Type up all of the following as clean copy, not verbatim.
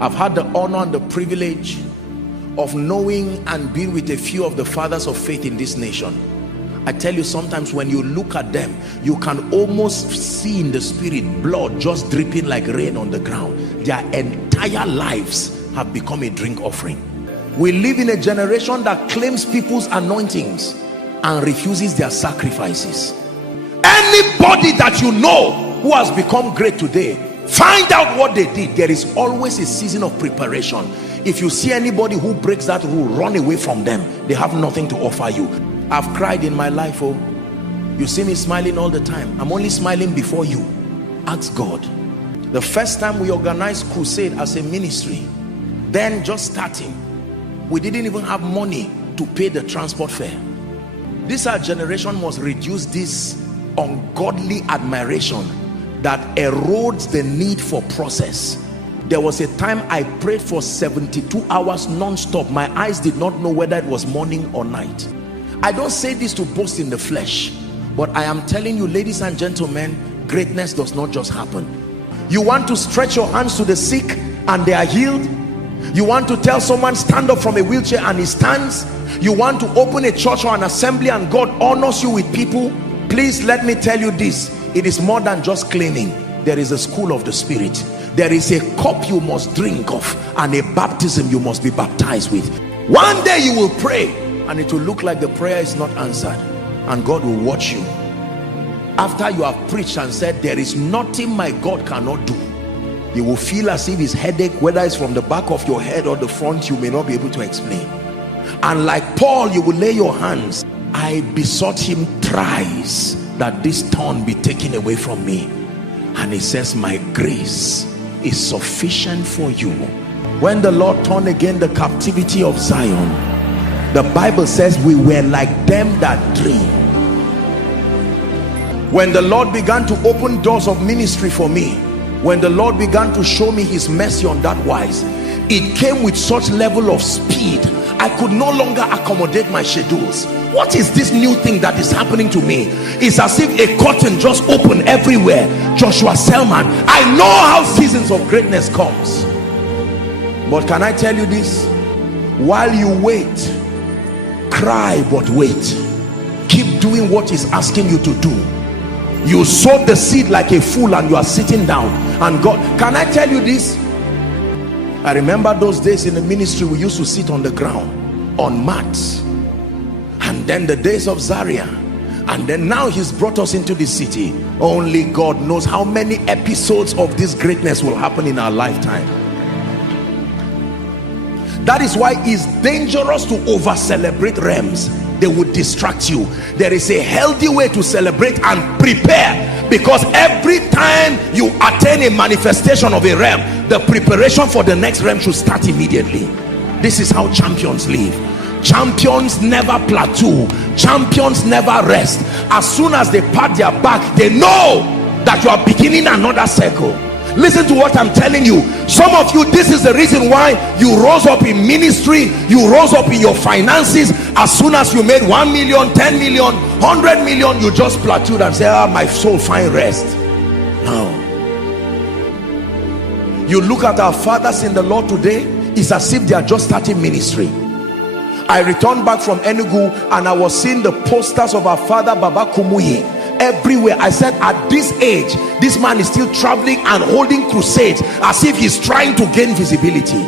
I've had the honor and the privilege of knowing and being with a few of the fathers of faith in this nation. I tell you, sometimes when you look at them, you can almost see in the spirit blood just dripping like rain on the ground. Their entire lives have become a drink offering. We live in a generation that claims people's anointings and refuses their sacrifices. Anybody that you know who has become great today, find out what they did. There is always a season of preparation. If you see anybody who breaks that rule, run away from them. They have nothing to offer you. I've cried in my life. Oh, you see me smiling all the time. I'm only smiling before you. Ask God. The first time we organized crusade as a ministry, then just starting, we didn't even have money to pay the transport fare. This our generation must reduce this ungodly admiration that erodes the need for process. There was a time I prayed for 72 hours non-stop. My eyes did not know whether it was morning or night. I don't say this to boast in the flesh, but I am telling you, ladies and gentlemen, greatness does not just happen. You want to stretch your hands to the sick and they are healed. You want to tell someone stand up from a wheelchair and he stands. You want to open a church or an assembly and God honors you with people. Please let me tell you this, it is more than just claiming. There is a school of the spirit. There is a cup you must drink of and a baptism you must be baptized with. One day you will pray and it will look like the prayer is not answered, and God will watch you. After you have preached and said there is nothing my God cannot do, you will feel as if his headache, whether it's from the back of your head or the front, you may not be able to explain. And like Paul, you will lay your hands. I besought him thrice that this thorn be taken away from me, and he says my grace is sufficient for you. When the Lord turned again the captivity of Zion, the Bible says we were like them that dream. When the Lord began to open doors of ministry for me, when the Lord began to show me his mercy on that wise, it came with such level of speed I could no longer accommodate my schedules. What is this new thing that is happening to me? It's as if a curtain just opened everywhere. Joshua Selman, I know how seasons of greatness comes, but can I tell you this? While you wait, cry but wait. Keep doing what he's asking you to do. You sowed the seed like a fool and you are sitting down, and God, can I tell you this? I remember those days in the ministry, we used to sit on the ground on mats, and then the days of Zaria, and then now he's brought us into the city. Only God knows how many episodes of this greatness will happen in our lifetime. That is why it's dangerous to over celebrate realms. They would distract you. There is a healthy way to celebrate and prepare, because every time you attain a manifestation of a realm, the preparation for the next realm should start immediately. This is how champions live. Champions never plateau. Champions never rest. As soon as they pat their back, they know that you are beginning another circle. Listen to what I'm telling you. Some of you, this is the reason why you rose up in ministry, you rose up in your finances. As soon as you made 1 million, 10 million, 100 million, you just plateaued and say, ah, my soul find rest. No. You look at our fathers in the Lord today, it's as if they are just starting ministry. I returned back from Enugu and I was seeing the posters of our father Baba Kumuyi everywhere. I said, at this age, this man is still traveling and holding crusades as if he's trying to gain visibility.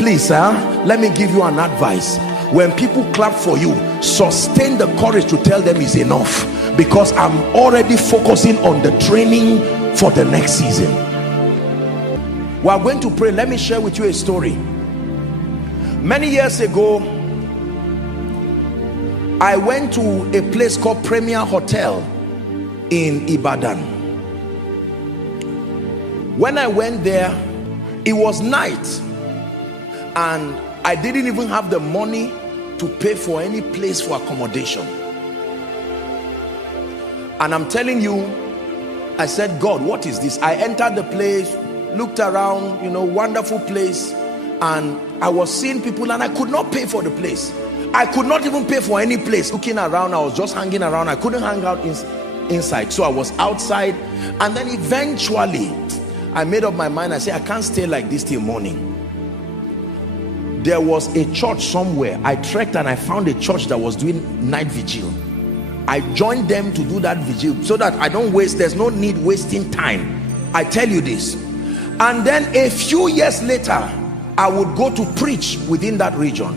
Please, sir, let me give you an advice. When people clap for you, sustain the courage to tell them it's enough, because I'm already focusing on the training for the next season. We are going to pray. Let me share with you a story. Many years ago, I went to a place called Premier Hotel in Ibadan. When I went there, it was night and I didn't even have the money to pay for any place for accommodation. And I'm telling you, I said, God, what is this? I entered the place, looked around, you know, wonderful place, and I was seeing people and I could not pay for the place. I could not even pay for any place. Looking around, I was just hanging around. I couldn't hang out inside, so I was outside. And then eventually I made up my mind. I said, I can't stay like this till morning. There was a church somewhere. I trekked and I found a church that was doing night vigil. I joined them to do that vigil so that I don't waste. There's no need wasting time. I tell you this. And then a few years later, I would go to preach within that region.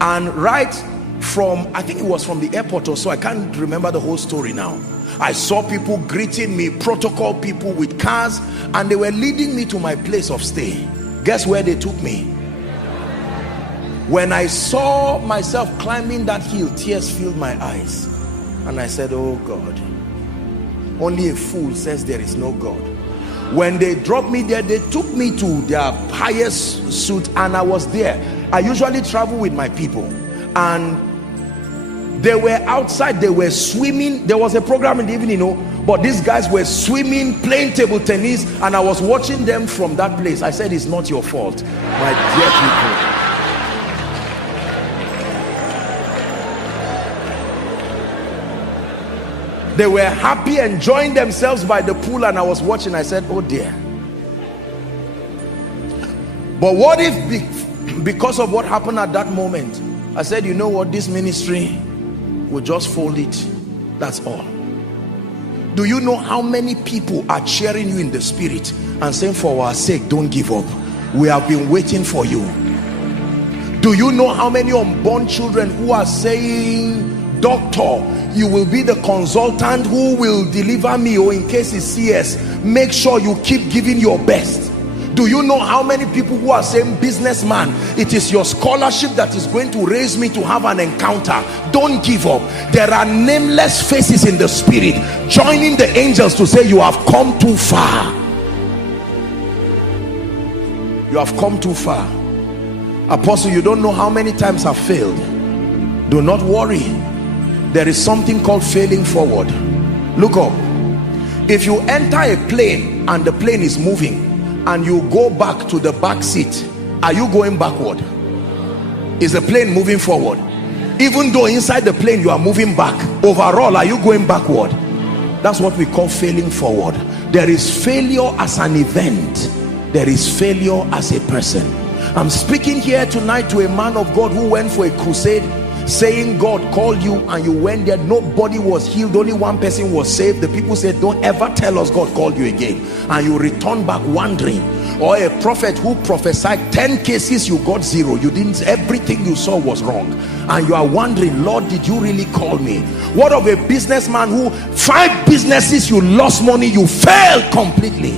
And right from, I think it was from the airport or so, I can't remember the whole story now. I saw people greeting me, protocol people with cars, and they were leading me to my place of stay. Guess where they took me? When I saw myself climbing that hill, tears filled my eyes. And I said, oh God, only a fool says there is no God. When they dropped me there, they took me to their highest suite, and I was there. I usually travel with my people, and they were outside, they were swimming. There was a program in the evening, you know, but these guys were swimming, playing table tennis, and I was watching them from that place. I said, it's not your fault, my dear people. They were happy, enjoying themselves by the pool, and I was watching. I said, oh dear. But what if, because of what happened at that moment, I said, you know what, this ministry will just fold it. That's all. Do you know how many people are cheering you in the spirit and saying, for our sake, don't give up. We have been waiting for you. Do you know how many unborn children who are saying, doctor, you will be the consultant who will deliver me, or in case it's CS, make sure you keep giving your best. Do you know how many people who are saying, businessman, it is your scholarship that is going to raise me to have an encounter. Don't give up. There are nameless faces in the spirit joining the angels to say, you have come too far. You have come too far. Apostle, you don't know how many times I've failed. Do not worry. There is something called failing forward. Look up. If you enter a plane and the plane is moving and you go back to the back seat, are you going backward? Is the plane moving forward? Even though inside the plane you are moving back, overall are you going backward? That's what we call failing forward. There is failure as an event. There is failure as a person. I'm speaking here tonight to a man of God who went for a crusade, saying God called you, and you went there, nobody was healed, only one person was saved. The people said, don't ever tell us God called you again, and you return back wondering. Or a prophet who prophesied 10 cases, you got 0. You didn't, everything you saw was wrong, and you are wondering, Lord, did you really call me? What of a businessman who 5 businesses, you lost money, you failed completely?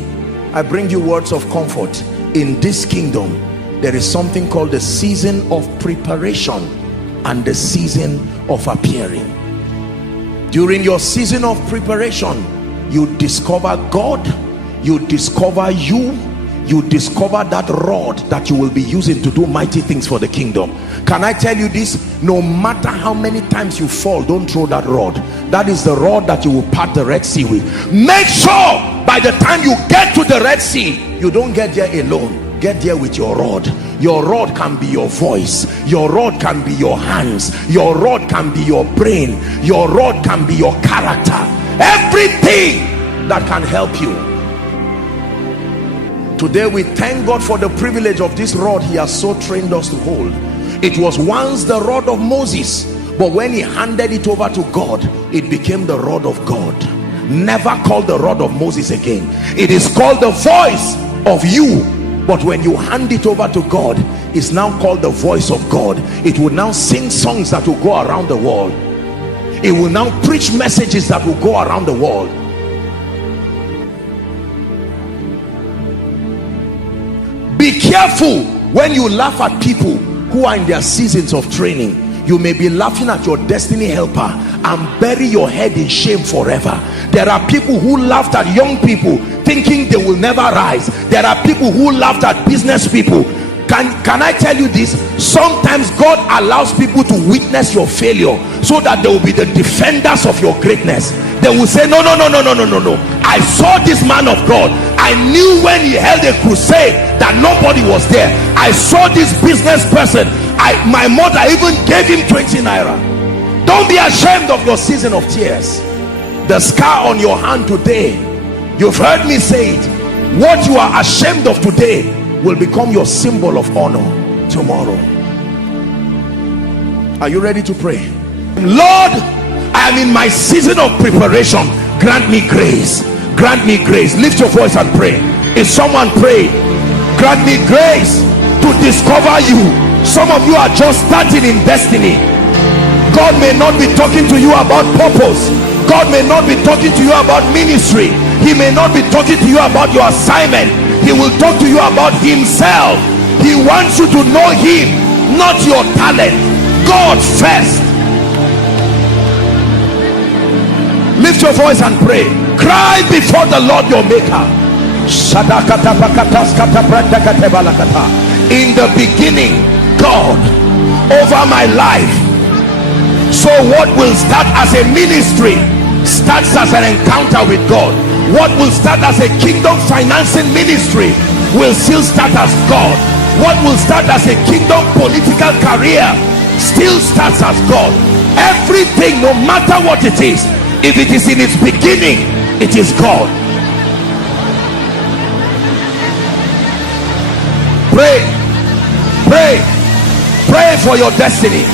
I bring you words of comfort. In this kingdom there is something called the season of preparation and the season of appearing. During your season of preparation, you discover God, you discover you discover that rod that you will be using to do mighty things for the kingdom. Can I tell you this? No matter how many times you fall, don't throw that rod. That is the rod that you will part the Red Sea with. Make sure by the time you get to the Red Sea, you don't get there alone. Get there with your rod. Your rod can be your voice, your rod can be your hands, your rod can be your brain, your rod can be your character, everything that can help you. Today we thank God for the privilege of this rod he has so trained us to hold. It was once the rod of Moses, but when he handed it over to God, it became the rod of God. Never called the rod of Moses again. It is called the voice of you. But when you hand it over to God, it's now called the voice of God. It will now sing songs that will go around the world. It will now preach messages that will go around the world. Be careful when you laugh at people who are in their seasons of training. You may be laughing at your destiny helper and bury your head in shame forever. There are people who laughed at young people thinking they will never rise. There are people who laughed at business people. Can I tell you this? Sometimes God allows people to witness your failure so that they will be the defenders of your greatness. They will say, no. I saw this man of God. I knew when he held a crusade that nobody was there. I saw this business person. My mother even gave him 20 naira. Don't be ashamed of your season of tears. The scar on your hand today, you've heard me say it. What you are ashamed of today will become your symbol of honor tomorrow. Are you ready to pray? Lord, I am in my season of preparation. Grant me grace. Grant me grace. Lift your voice and pray. Is someone praying? Grant me grace to discover you. Some of you are just starting in destiny. God may not be talking to you about purpose. God may not be talking to you about ministry. He may not be talking to you about your assignment. He will talk to you about himself. He wants you to know him, not your talent. God first. Lift your voice and pray. Cry before the Lord your maker. In the beginning, God, over my life. So what will start as a ministry starts as an encounter with God. What will start as a kingdom financing ministry will still start as God. What will start as a kingdom political career still starts as God. Everything, no matter what it is, if it is in its beginning, it is God. Pray, pray, pray for your destiny.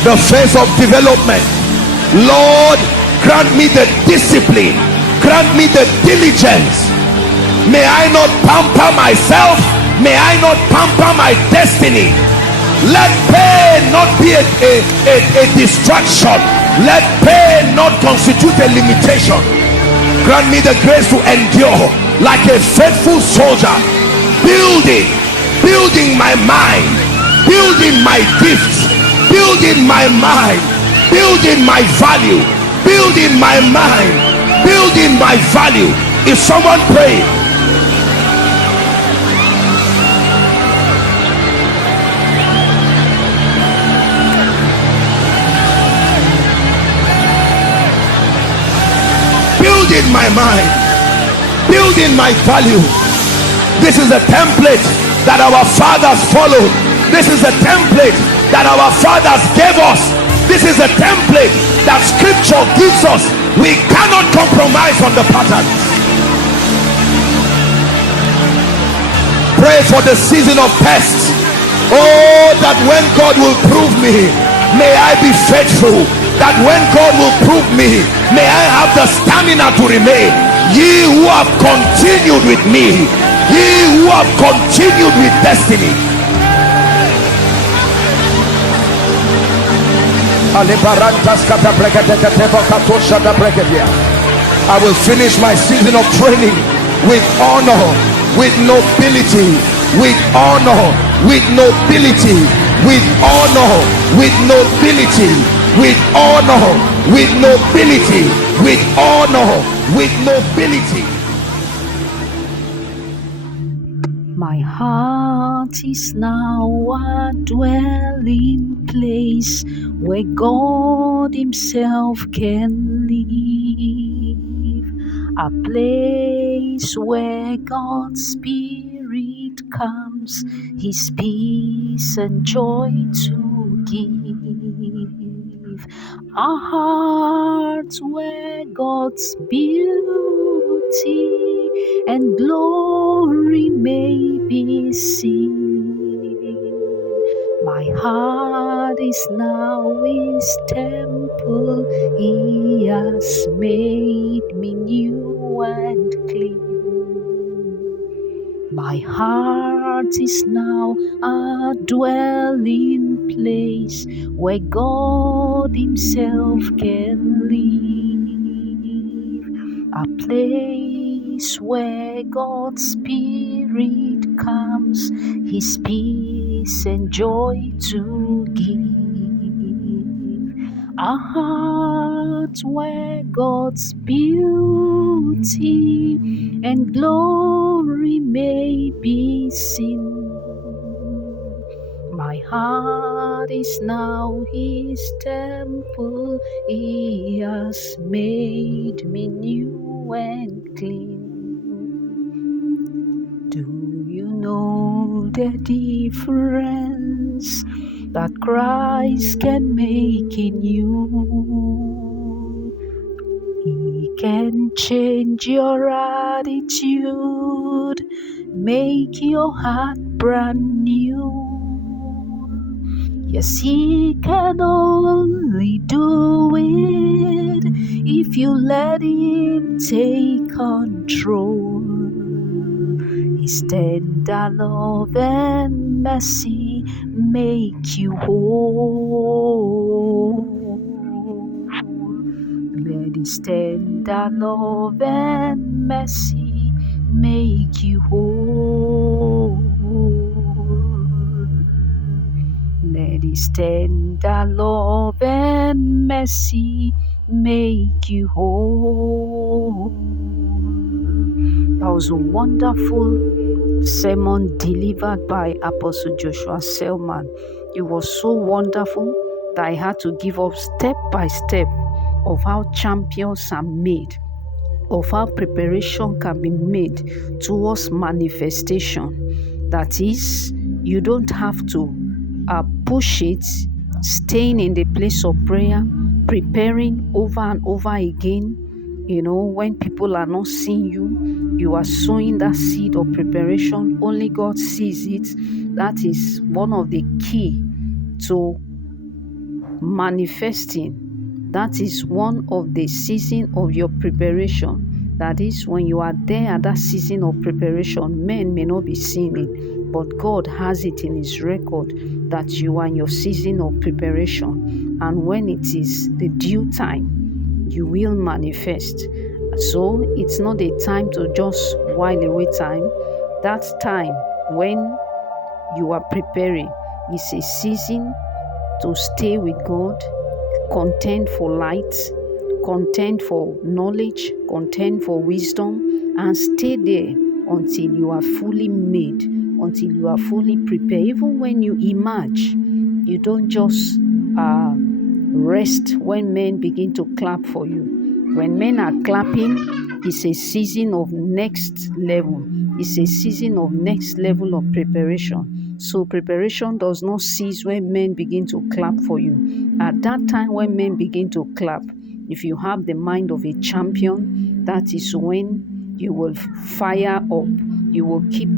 The phase of development. Lord, grant me the discipline, grant me the diligence. May I not pamper myself, may I not pamper my destiny. Let pain not be a distraction. Let pain not constitute a limitation. Grant me the grace to endure like a faithful soldier, building my mind, building my gifts, building my mind, building my value, building my mind, building my value. Is someone praying? Building my mind, building my value. This is a template that our fathers followed. This is a template that our fathers gave us. This is a template that scripture gives us. We cannot compromise on the pattern. Pray for the season of tests. Oh, that when God will prove me, may I be faithful. That when God will prove me, may I have the stamina to remain. Ye who have continued with me, ye who have continued with destiny. I will finish my season of training with honor, with nobility, with honor, with nobility, with honor, with nobility, with honor, with nobility, with honor, with nobility. My heart is now a dwelling place where God Himself can live, a place where God's Spirit comes, His peace and joy to give, a heart where God's beauty and glory may be seen. My heart is now His temple, He has made me new and clean. My heart is now a dwelling place where God Himself can live, a place where God's Spirit comes, His peace and joy to give, a heart where God's beauty and glory may be seen. My heart is now His temple, He has made me new and clean. Do you know the difference that Christ can make in you. He can change your attitude, make your heart brand new. Yes, He can only do it if you let Him take control. His tender love and mercy make you whole. Let His tender love and mercy make you whole. Let His tender love and mercy make you whole. That was a wonderful sermon delivered by Apostle Joshua Selman. It was so wonderful that I had to give up step by step of how champions are made, of how preparation can be made towards manifestation. That is, you don't have to push it, staying in the place of prayer, preparing over and over again. When people are not seeing you, you are sowing that seed of preparation. Only God sees it. That is one of the key to manifesting. That is one of the season of your preparation. That is, when you are there at that season of preparation, men may not be seeing it, but God has it in His record that you are in your season of preparation. And when it is the due time, you will manifest. So it's not a time to just while away time. That time when you are preparing is a season to stay with God, contend for light, contend for knowledge, contend for wisdom, and stay there until you are fully made, until you are fully prepared. Even when you emerge, you don't just rest when men begin to clap for you. When men are clapping, it's a season of next level. It's a season of next level of preparation. So preparation does not cease when men begin to clap for you. At that time when men begin to clap, if you have the mind of a champion, that is when you will fire up. You will keep,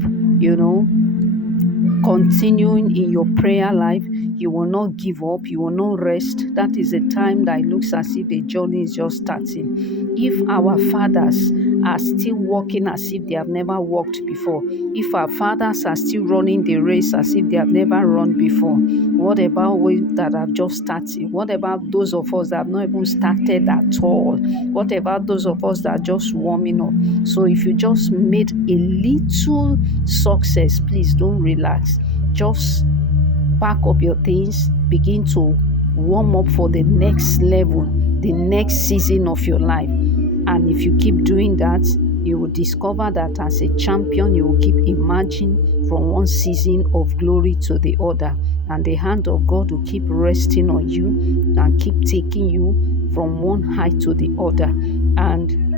continuing in your prayer life. You will not give up. You will not rest. That is a time that it looks as if the journey is just starting. If our fathers are still walking as if they have never walked before, if our fathers are still running the race as if they have never run before, what about we that have just started? What about those of us that have not even started at all? What about those of us that are just warming up? So if you just made a little success, please don't relax. Just pack up your things, begin to warm up for the next level, the next season of your life. And if you keep doing that, you will discover that as a champion, you will keep emerging from one season of glory to the other. And the hand of God will keep resting on you and keep taking you from one height to the other. And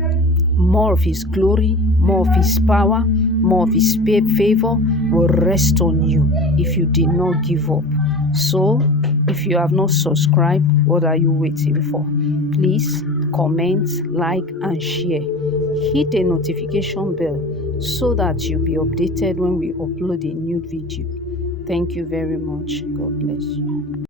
more of His glory, more of His power, more of His favor will rest on you if you did not give up. So, if you have not subscribed, what are you waiting for? Please comment, like, and share. Hit the notification bell so that you'll be updated when we upload a new video. Thank you very much. God bless you.